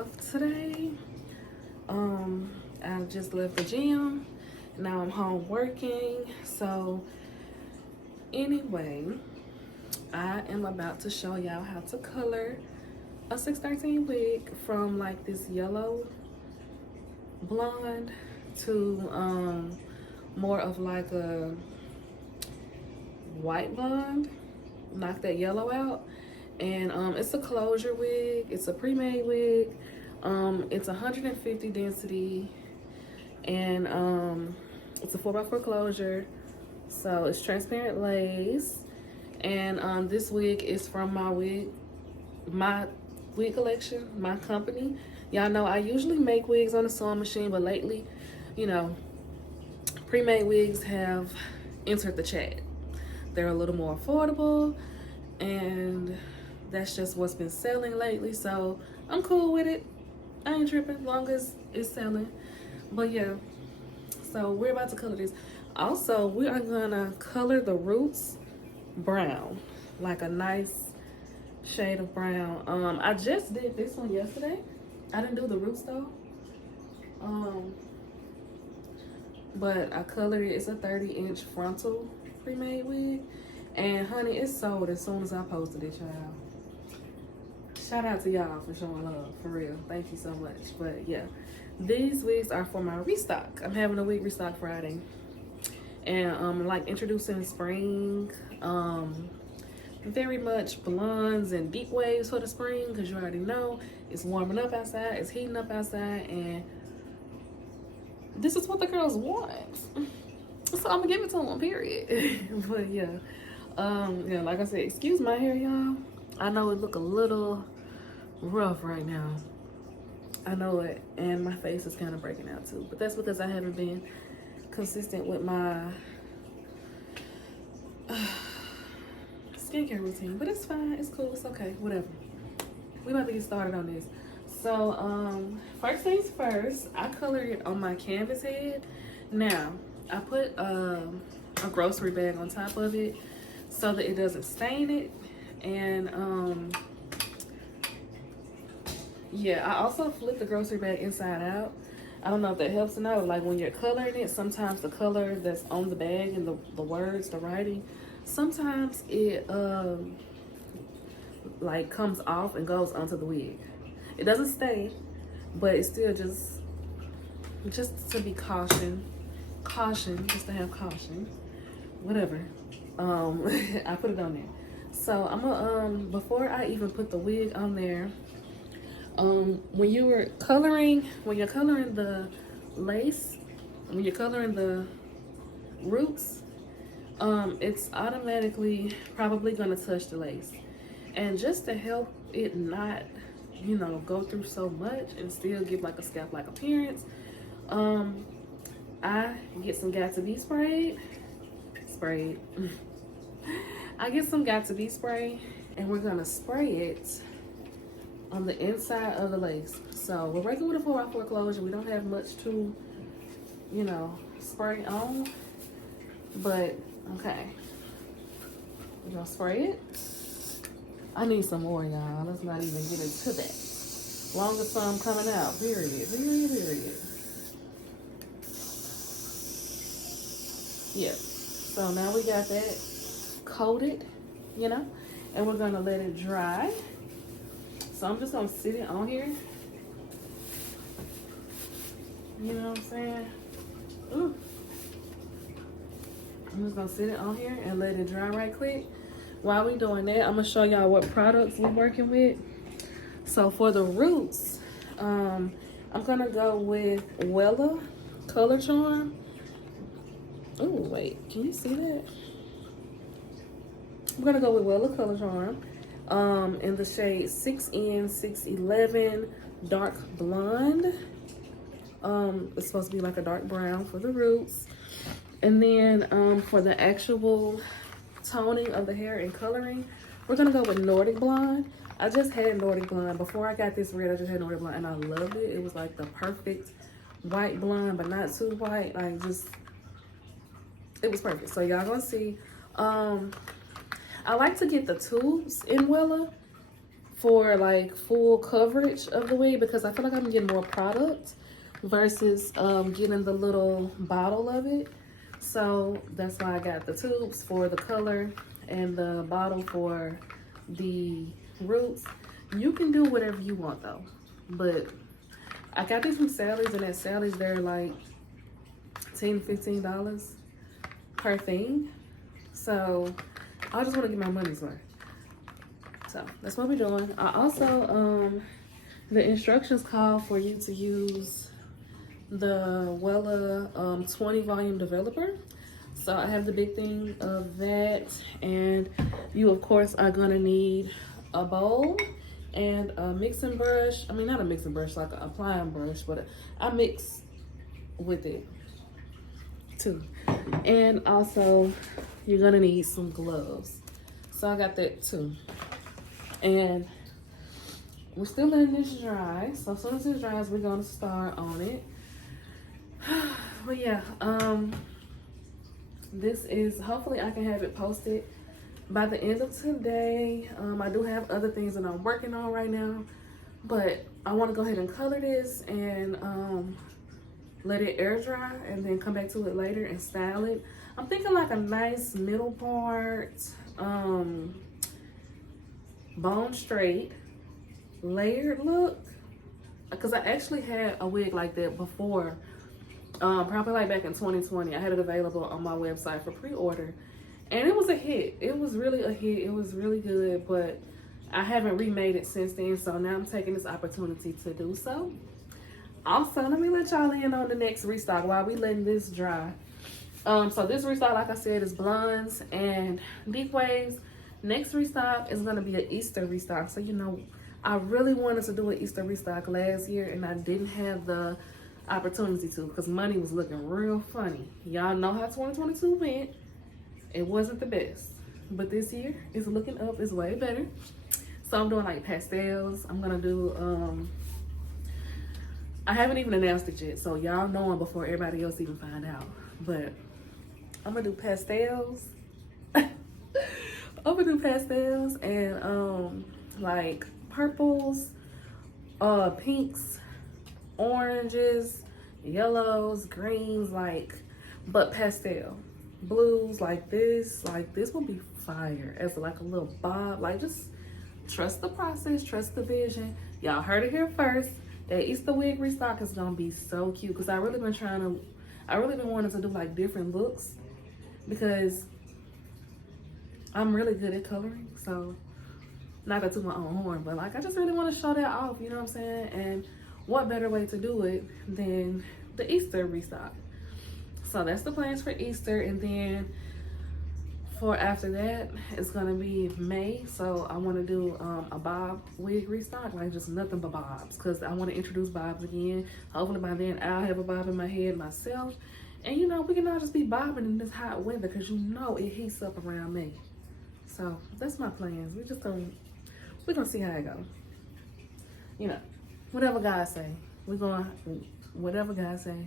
of today. I just left the gym. Now I'm home working. So anyway, I am about to show y'all how to color a 613 wig from like this yellow blonde to more of like a white blonde. Knock that yellow out. And it's a closure wig. It's a pre-made wig. It's 150 density, and it's a 4x4 closure. So it's transparent lace. And this wig is from my wig collection, my company. Y'all know I usually make wigs on the sewing machine, but lately, you know, pre-made wigs have entered the chat. They're a little more affordable, and that's just what's been selling lately. So I'm cool with it. I ain't tripping as long as it's selling. But yeah, so we're about to color this. Also, we are gonna color the roots brown, like a nice shade of brown. I just did this one yesterday. I didn't do the roots though. But I colored it. It's a 30-inch frontal pre-made wig. And honey, it's sold as soon as I posted it, y'all. Shout out to y'all for showing love, for real. Thank you so much. But yeah, these wigs are for my restock. I'm having a wig restock Friday. And like introducing spring, very much blondes and deep waves for the spring, because you already know it's warming up outside, it's heating up outside, and this is what the girls want. So I'm gonna give it to them, period. But yeah, yeah, like I said, excuse my hair, y'all. I know it look a little rough right now. I know it, and my face is kind of breaking out too. But that's because I haven't been consistent with my skincare routine. But it's fine, it's cool, it's okay, whatever. We about to get started on this. So first things first, I colored it on my canvas head. Now I put a grocery bag on top of it so that it doesn't stain it. And yeah, I also flip the grocery bag inside out. I don't know if that helps or not. Like when you're coloring it, sometimes the color that's on the bag and the words, the writing, sometimes it like comes off and goes onto the wig. It doesn't stay, but it's still just to be caution, just to have caution, whatever. I put it on there. So I'm gonna before I even put the wig on there, when you're coloring the lace, when you're coloring the roots, it's automatically probably gonna touch the lace. And just to help it not, you know, go through so much and still give like a scalp-like appearance, I get some Got2b sprayed. I get some Got2b spray, and we're gonna spray it on the inside of the lace. So we're working with a 4x4 closure. We don't have much to, you know, spray on, but okay. We're gonna spray it. I need some more, y'all. Let's not even get into that. Long as some coming out, period. Yeah. So now we got that coated, you know, and we're gonna let it dry. So I'm just gonna sit it on here. You know what I'm saying? Ooh. I'm just gonna sit it on here and let it dry right quick. While we doing that, I'm gonna show y'all what products we're working with. So for the roots, I'm gonna go with Wella Color Charm. Oh wait, can you see that? I'm gonna go with Wella Color Charm in the shade 6N611 Dark Blonde. It's supposed to be like a dark brown for the roots. And then for the actual toning of the hair and coloring, we're gonna go with Nordic Blonde. I just had Nordic Blonde. Before I got this red, I just had Nordic Blonde, and I loved it. It was like the perfect white blonde, but not too white. Like just, it was perfect. So y'all gonna see. I like to get the tubes in Wella for like full coverage of the wig because I feel like I'm getting more product versus getting the little bottle of it. So that's why I got the tubes for the color and the bottle for the roots. You can do whatever you want though, but I got these from Sally's, and at Sally's they're like $10-15 per thing. So I just want to get my money's worth. So that's what we're doing. I also the instructions call for you to use the Wella 20 volume developer. So I have the big thing of that, and you of course are gonna need a bowl and a mixing brush. I mean, not a mixing brush, like an applying brush, but I mix with it too. And also you're gonna need some gloves. So I got that too. And we're still letting this dry. So as soon as it dries, we're gonna start on it. But yeah, this is, hopefully I can have it posted by the end of today. I do have other things that I'm working on right now, but I want to go ahead and color this and let it air dry and then come back to it later and style it. I'm thinking like a nice middle part, bone straight, layered look, because I actually had a wig like that before. Probably like back in 2020. I had it available on my website for pre-order, and it was a hit. It was really a hit. It was really good, but I haven't remade it since then, so now I'm taking this opportunity to do so. Also, let me let y'all in on the next restock while we letting this dry. So this restock, like I said, is blondes and deep waves. Next restock is gonna be an Easter restock. So you know, I really wanted to do an Easter restock last year, and I didn't have the opportunity to because money was looking real funny. Y'all know how 2022 went. It wasn't the best, but this year is looking up. It's way better. So I'm doing like pastels. I'm gonna do I haven't even announced it yet, so y'all know them before everybody else even find out. But I'm gonna do pastels. I'm gonna do pastels and like purples, pinks, oranges, yellows, greens, like, but pastel. Blues like this will be fire as like a little bob. Like, just trust the process, trust the vision. Y'all heard it here first. That Easter wig restock is gonna be so cute because I really been wanting to do like different looks because I'm really good at coloring. So not to toot my own horn, but like I just really want to show that off, you know what I'm saying? And what better way to do it than the Easter restock? So that's the plans for Easter, and then for after that, it's gonna be May. So I want to do a bob wig restock, like just nothing but bobs, because I want to introduce bobs again. Hopefully by then I'll have a bob in my head myself, and you know we can all just be bobbing in this hot weather because you know it heats up around May. So that's my plans. We're gonna see how it goes. You know, whatever God say, whatever God say.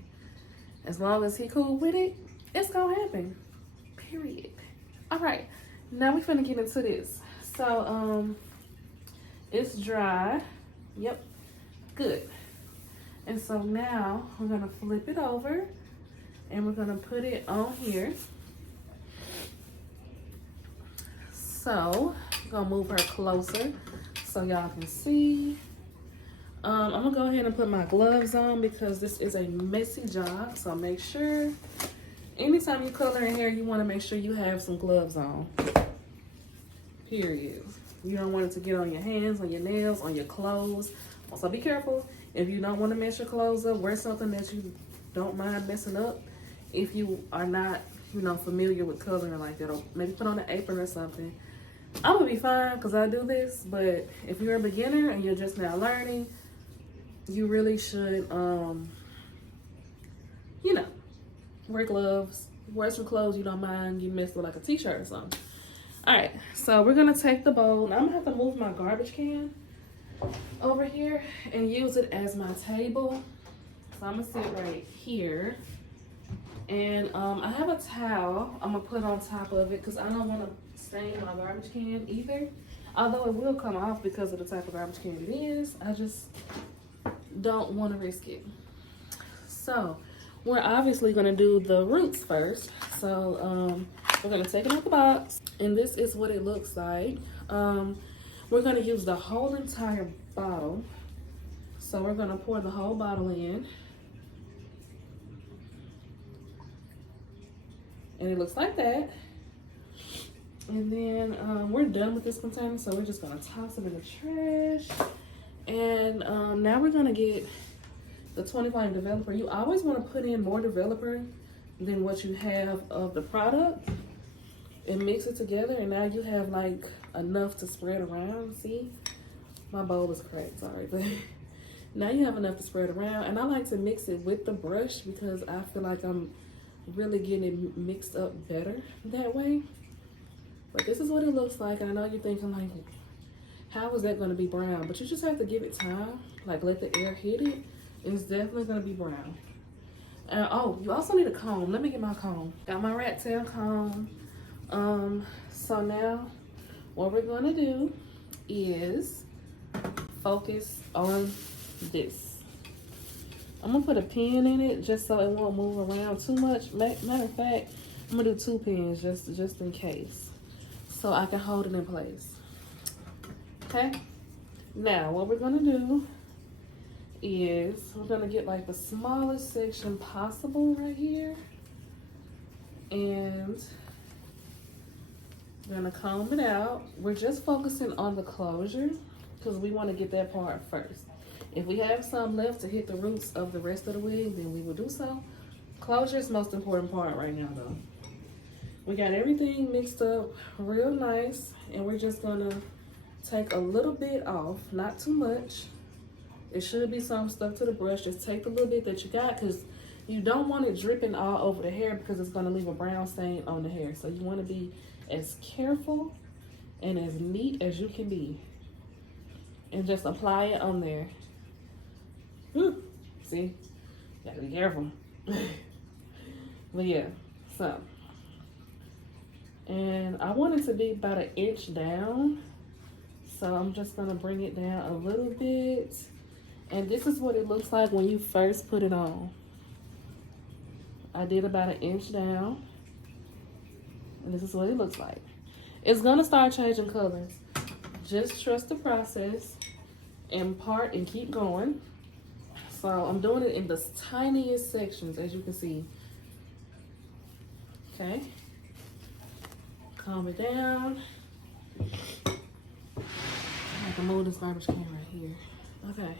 As long as he cool with it, it's gonna happen. Period. All right, now we finna get into this. So it's dry. Yep, good. And so now we're gonna flip it over and we're gonna put it on here. So I'm gonna move her closer so y'all can see. I'm gonna go ahead and put my gloves on because this is a messy job. So make sure anytime you color in hair, you want to make sure you have some gloves on. Period. You don't want it to get on your hands, on your nails, on your clothes. So be careful. If you don't want to mess your clothes up, wear something that you don't mind messing up. If you are not, you know, familiar with coloring like that, or maybe put on an apron or something. I'm gonna be fine because I do this. But if you're a beginner and you're just now learning, you really should, you know, wear gloves, wear some clothes you don't mind you mess with, like a t-shirt or something. All right, so we're gonna take the bowl. Now I'm gonna have to move my garbage can over here and use it as my table. So I'm gonna sit right here. And I have a towel I'm gonna put on top of it because I don't want to stain my garbage can either. Although it will come off because of the type of garbage can it is, I just don't want to risk it. So we're obviously going to do the roots first. So we're going to take it out the box, and this is what it looks like. We're going to use the whole entire bottle. So we're going to pour the whole bottle in. And it looks like that. And then we're done with this container, so we're just gonna toss it in the trash. And now we're gonna get the 25 developer. You always wanna put in more developer than what you have of the product and mix it together. And now you have like enough to spread around. See, my bowl is cracked, sorry. But now you have enough to spread around. And I like to mix it with the brush because I feel like I'm really getting it mixed up better that way. But this is what it looks like. And I know you're thinking like, how is that going to be brown? But you just have to give it time. Like let the air hit it. It's definitely going to be brown. And oh, you also need a comb. Let me get my comb. Got my rat tail comb. So now what we're going to do is focus on this. I'm going to put a pin in it just so it won't move around too much. Matter of fact, I'm going to do 2 pins just in case, so I can hold it in place. Okay? Now, what we're going to do is we're going to get like the smallest section possible right here. And we're going to comb it out. We're just focusing on the closure because we want to get that part first. If we have some left to hit the roots of the rest of the wig, then we will do so. Closure is the most important part right now though. We got everything mixed up real nice, and we're just gonna take a little bit off, not too much. It should be some stuck to the brush. Just take the little bit that you got because you don't want it dripping all over the hair because it's gonna leave a brown stain on the hair. So you wanna be as careful and as neat as you can be. And just apply it on there. Whew. See, gotta be careful. But yeah, so. And I want it to be about 1 inch down. So I'm just gonna bring it down a little bit. And this is what it looks like when you first put it on. I did about 1 inch down. And this is what it looks like. It's gonna start changing colors. Just trust the process and part and keep going. So I'm doing it in the tiniest sections, as you can see. Okay. Calm it down. I can move this garbage can right here. Okay.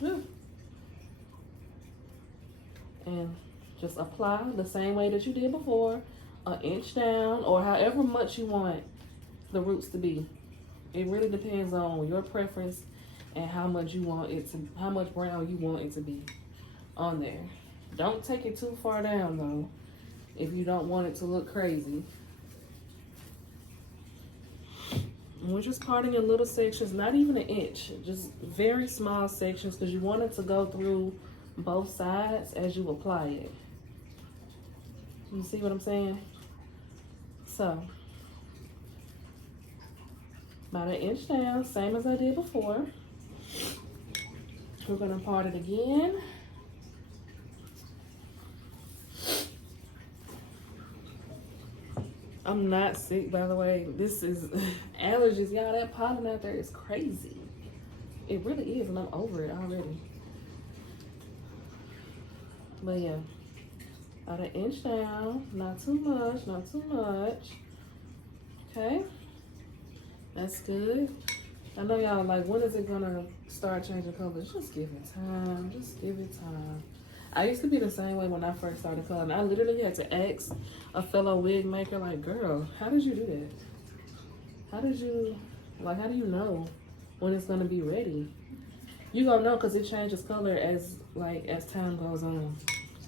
Woo. And just apply the same way that you did before, 1 inch down, or however much you want the roots to be. It really depends on your preference and how much you want it to, how much brown you want it to be on there. Don't take it too far down though, if you don't want it to look crazy. And we're just parting in little sections, not even 1 inch, just very small sections because you want it to go through both sides as you apply it. You see what I'm saying? So, about 1 inch down, same as I did before. We're gonna part it again. I'm not sick, by the way. This is allergies, y'all. That pollen out there is crazy. It really is, and I'm over it already. But yeah, about 1 inch down. Not too much, not too much. Okay, that's good. I know y'all like, when is it gonna start changing colors? Just give it time. Just give it time. I used to be the same way when I first started coloring. I literally had to ask a fellow wig maker, like, girl, how did you do that? How did you, like, how do you know when it's gonna be ready? You gonna know because it changes color as time goes on.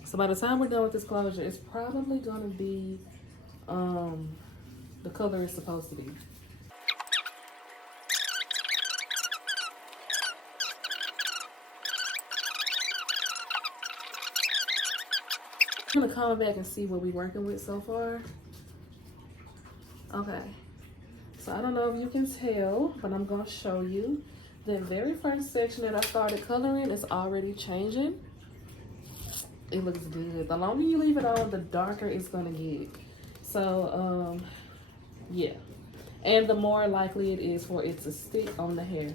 So by the time we're done with this closure, it's probably gonna be the color it's supposed to be. I'm gonna come back and see what we're working with so far. Okay, So I don't know if you can tell, but I'm gonna show you. The very first section that I started coloring is already changing. It looks good. The longer you leave it on, the darker it's gonna get. So yeah. And the more likely it is for it to stick on the hair.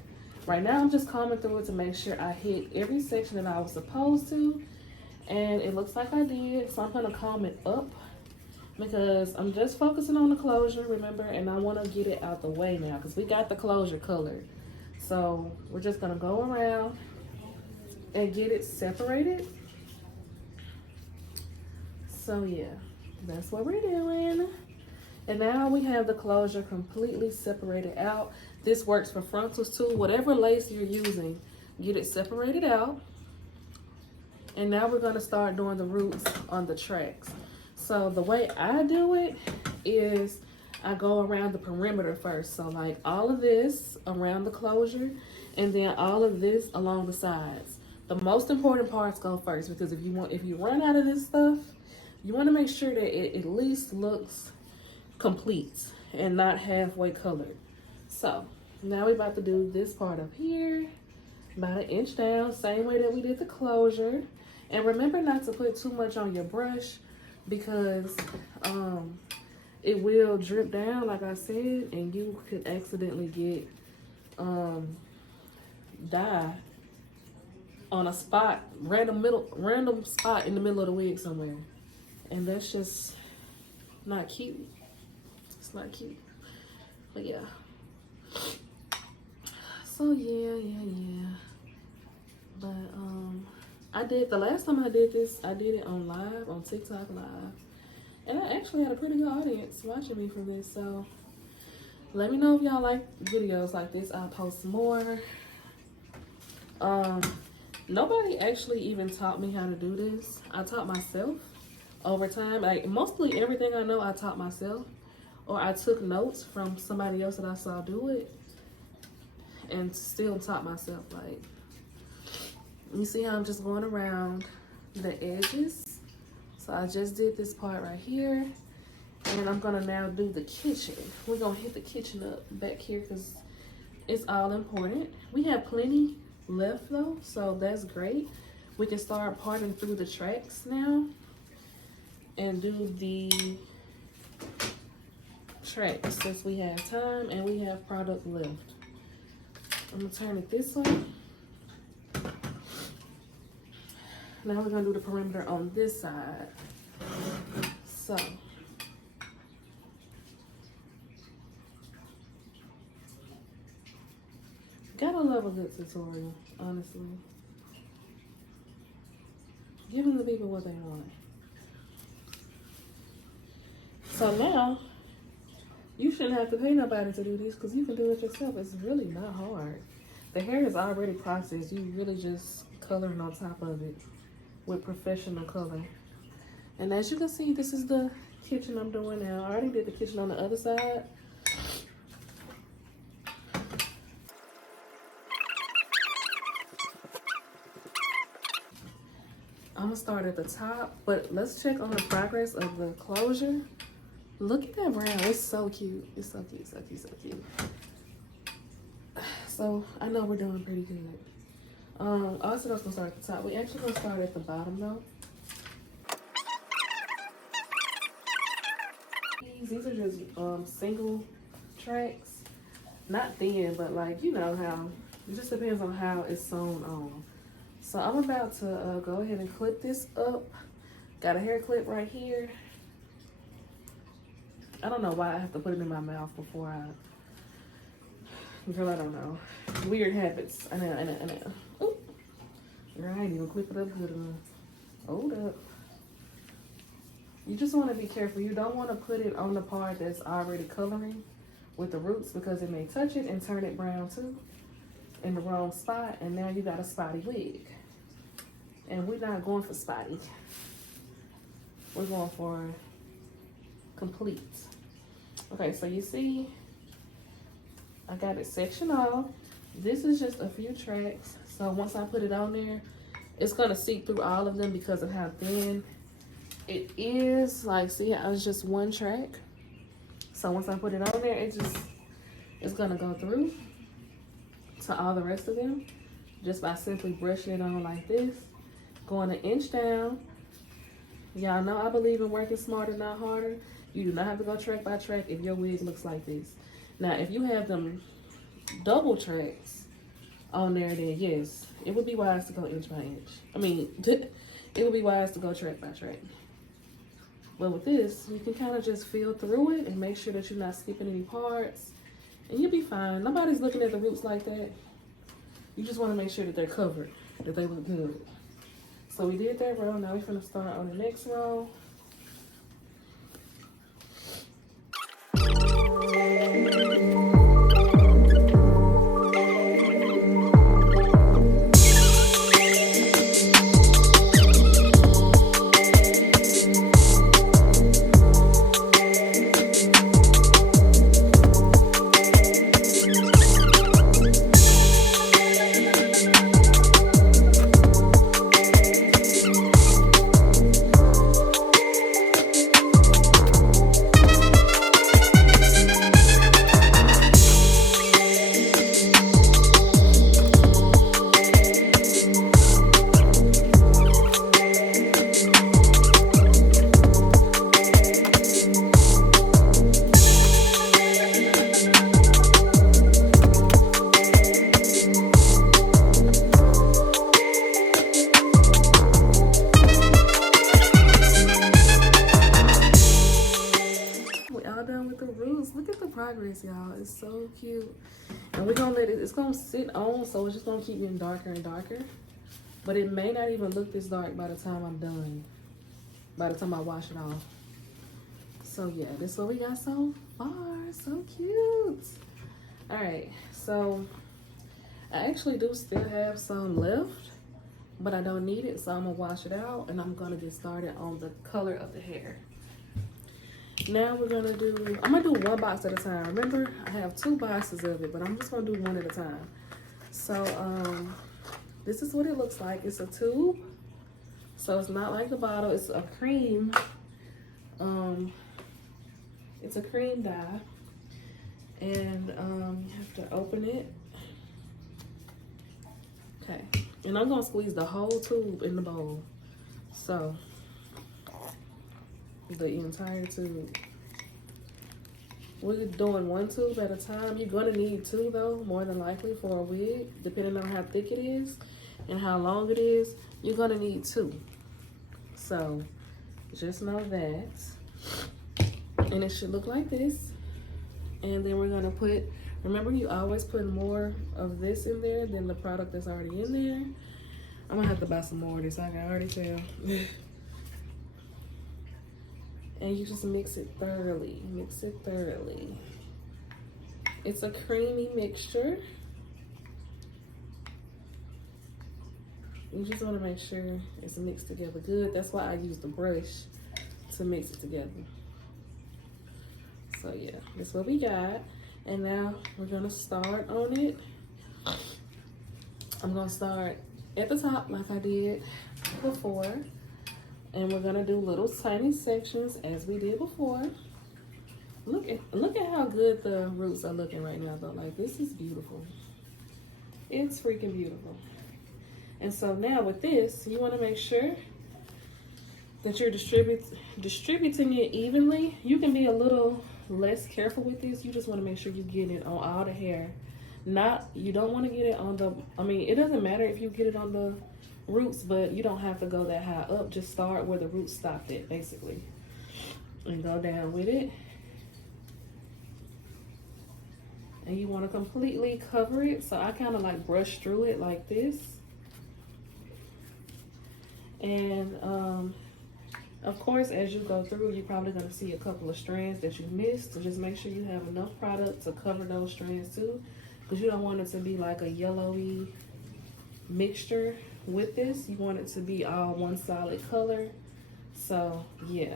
Right now I'm just combing through it to make sure I hit every section that I was supposed to. And it looks like I did. So I'm gonna comb it up because I'm just focusing on the closure, remember, and I wanna get it out the way now because we got the closure colored. So we're just gonna go around and get it separated. So yeah, that's what we're doing. And now we have the closure completely separated out. This works for frontals too. Whatever lace you're using, get it separated out. And now we're gonna start doing the roots on the tracks. So the way I do it is I go around the perimeter first. So like all of this around the closure and then all of this along the sides. The most important parts go first because if you run out of this stuff, you want to make sure that it at least looks complete and not halfway colored. So now we're about to do this part up here, about 1 inch down, same way that we did the closure. And remember not to put too much on your brush because it will drip down, like I said, and you could accidentally get dye on a spot, random spot in the middle of the wig somewhere. And that's just not cute. It's not cute. But yeah. So yeah. But I did the last time I did this, I did it on live, on TikTok live. And I actually had a pretty good audience watching me for this. So let me know if y'all like videos like this. I'll post more. Nobody actually even taught me how to do this. I taught myself over time. Like mostly everything I know I taught myself, or I took notes from somebody else that I saw do it and still taught myself. Like you see how I'm just going around the edges. So I just did this part right here, and I'm gonna now do the kitchen. We're gonna hit the kitchen up back here because it's all important. We have plenty left though, so that's great. We can start parting through the tracks now and do the tracks since we have time and we have product left. I'm gonna turn it this way. Now we're gonna do the perimeter on this side. So gotta love a good tutorial, honestly. Giving the people what they want. So now, you shouldn't have to pay nobody to do this because you can do it yourself. It's really not hard. The hair is already processed. You really just coloring on top of it with professional color. And as you can see, this is the kitchen I'm doing now. I already did the kitchen on the other side. I'm gonna start at the top, but let's check on the progress of the closure. Look at that brown, it's so cute. It's so cute, so cute, so cute. So I know we're doing pretty good. Also that's gonna start at the top. We actually gonna start at the bottom though. These are just single tracks. Not thin, but like, you know how, it just depends on how it's sewn on. So I'm about to go ahead and clip this up. Got a hair clip right here. I don't know why I have to put it in my mouth before girl, I don't know. Weird habits. I know. Ooh. Girl, I ain't even clip it up good enough. Hold up. You just want to be careful. You don't want to put it on the part that's already coloring with the roots because it may touch it and turn it brown too in the wrong spot, and now you got a spotty wig. And we're not going for spotty. We're going for complete. Okay, so you see, I got it sectioned off. This is just a few tracks. So once I put it on there, it's gonna seep through all of them because of how thin it is. Like, see how it's just one track. So once I put it on there, it just it's gonna go through to all the rest of them just by simply brushing it on like this, going an inch down. Y'all know I believe in working smarter, not harder. You do not have to go track by track if your wig looks like this. Now, if you have them double tracks on there, then yes, it would be wise to go inch by inch. I mean, it would be wise to go track by track. But with this, you can kind of just feel through it and make sure that you're not skipping any parts. And you'll be fine. Nobody's looking at the roots like that. You just want to make sure that they're covered, that they look good. So we did that row. Now we're going to start on the next row. Progress, y'all. It's so cute. And we're gonna let it, it's gonna sit on, so it's just gonna keep getting darker and darker. But it may not even look this dark by the time I'm done, by the time I wash it off. So yeah, this is what we got so far. So cute. All right, so I actually do still have some left, but I don't need it, so I'm gonna wash it out and I'm gonna get started on the color of the hair. Now we're gonna do, I'm gonna do one box at a time. Remember, I have 2 boxes of it, but I'm just gonna do one at a time. So this is what it looks like. It's a tube, so it's not like the bottle. It's a cream. It's a cream dye, and you have to open it. Okay, and I'm gonna squeeze the whole tube in the bowl. So the entire tube. We're doing 1 tube at a time. You're gonna need 2 though, more than likely, for a wig, depending on how thick it is and how long it is. You're gonna need 2. So just know that. And it should look like this. And then we're gonna put, remember, you always put more of this in there than the product that's already in there. I'm gonna have to buy some more of this, I can already tell. And you just mix it thoroughly. Mix it thoroughly. It's a creamy mixture. You just want to make sure it's mixed together good. That's why I use the brush to mix it together. So yeah, that's what we got. And now we're gonna start on it. I'm gonna start at the top like I did before. And we're gonna do little tiny sections as we did before. Look at how good the roots are looking right now though. Like, this is beautiful. It's freaking beautiful. And so now with this, you wanna make sure that you're distributing it evenly. You can be a little less careful with this. You just wanna make sure you get it on all the hair. You don't wanna get it on the, I mean, it doesn't matter if you get it on the roots, but you don't have to go that high up. Just start where the roots stopped at, basically, and go down with it. And you want to completely cover it, so I kind of like brush through it like this. And of course, as you go through, you're probably going to see a couple of strands that you missed, so just make sure you have enough product to cover those strands too, because you don't want it to be like a yellowy mixture. With this, you want it to be all one solid color. So yeah,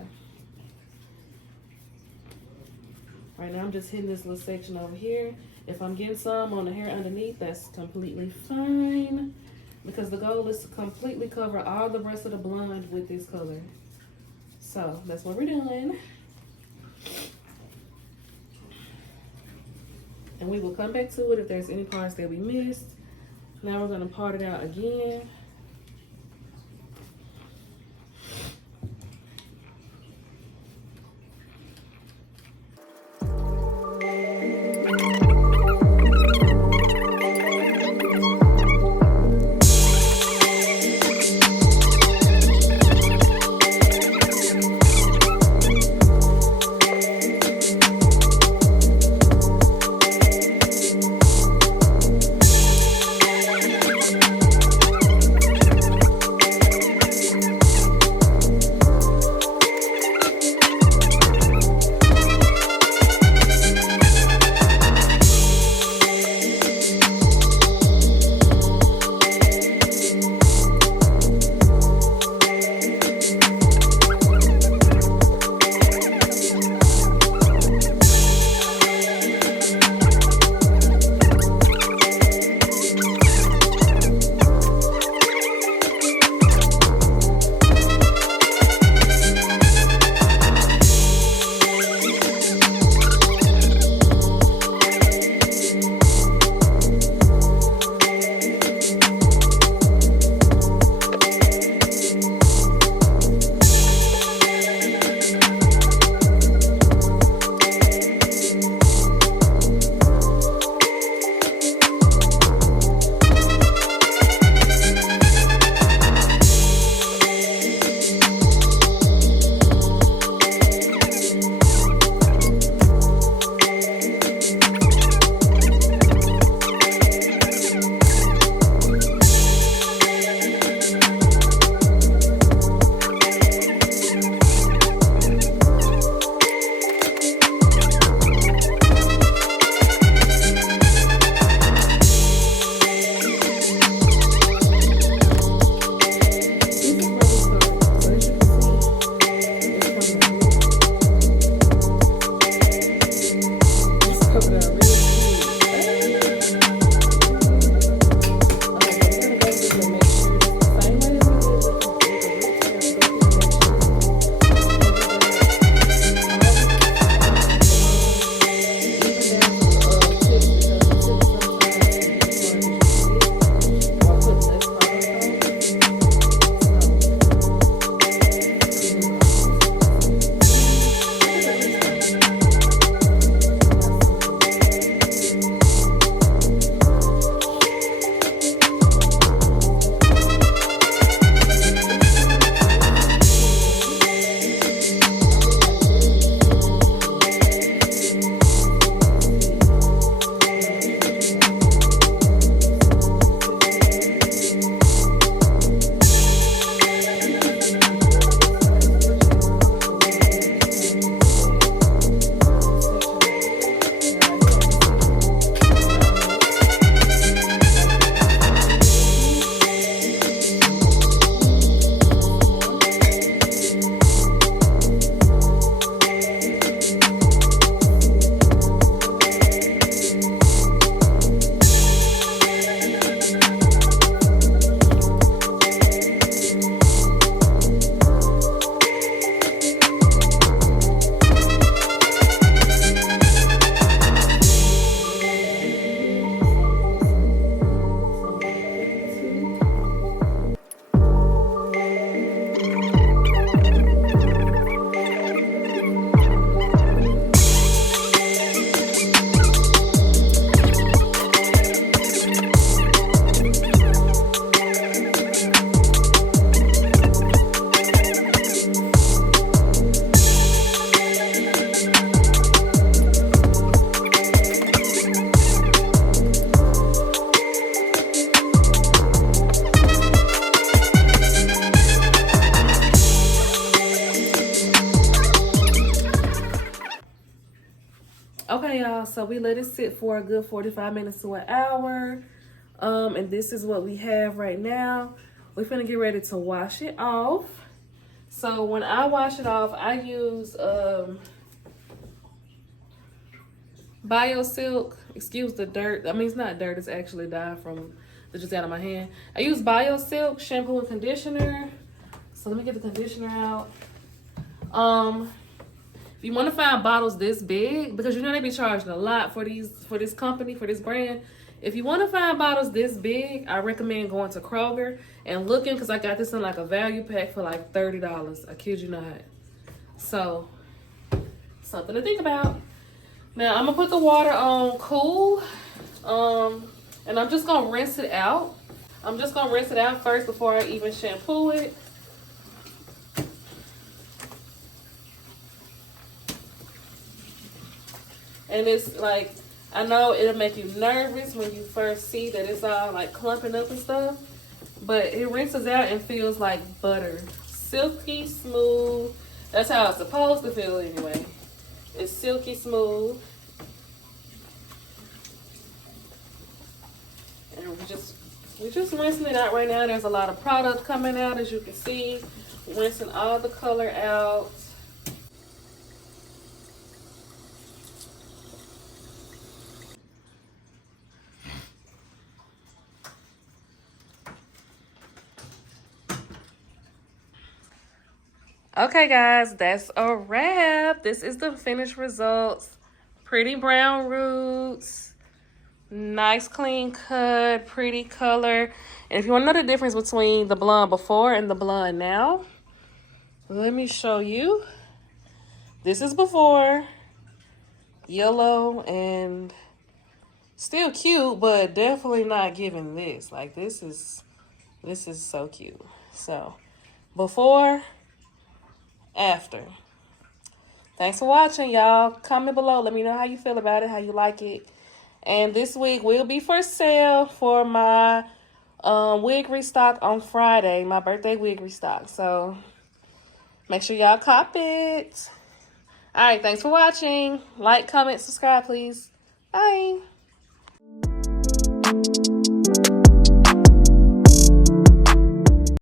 right now I'm just hitting this little section over here. If I'm getting some on the hair underneath, that's completely fine, because the goal is to completely cover all the rest of the blonde with this color. So that's what we're doing. And And we will come back to it if there's any parts that we missed. Now we're gonna part it out again. Okay, y'all, so we let it sit for a good 45 minutes to an hour. And this is what we have right now. We're finna get ready to wash it off. So when I wash it off, I use Bio Silk. Excuse the dirt. I mean, it's not dirt, it's actually dye from that just out of my hand. I use Bio Silk shampoo and conditioner. So let me get the conditioner out. If you want to find bottles this big, because you know they be charging a lot for this company, for this brand. If you want to find bottles this big, I recommend going to Kroger and looking, because I got this in like a value pack for like $30. I kid you not. So, something to think about. Now, I'm going to put the water on cool. And I'm just going to rinse it out. I'm just going to rinse it out first before I even shampoo it. And it's like, I know it'll make you nervous when you first see that it's all like clumping up and stuff. But it rinses out and feels like butter. Silky smooth. That's how it's supposed to feel anyway. It's silky smooth. And we're just rinsing it out right now. There's a lot of product coming out, as you can see. Rinsing all the color out. Okay, guys, that's a wrap. This is the finished results. Pretty brown roots. Nice clean cut, pretty color. And if you want to know the difference between the blonde before and the blonde now, let me show you. This is before. Yellow and still cute, but definitely not giving this. Like this is so cute. So before, after. Thanks for watching, y'all. Comment below. Let me know how you feel about it, how you like it. And this wig will be for sale for my wig restock on Friday, my birthday wig restock. So make sure y'all cop it. All right, thanks for watching. Like, comment, subscribe, please. Bye.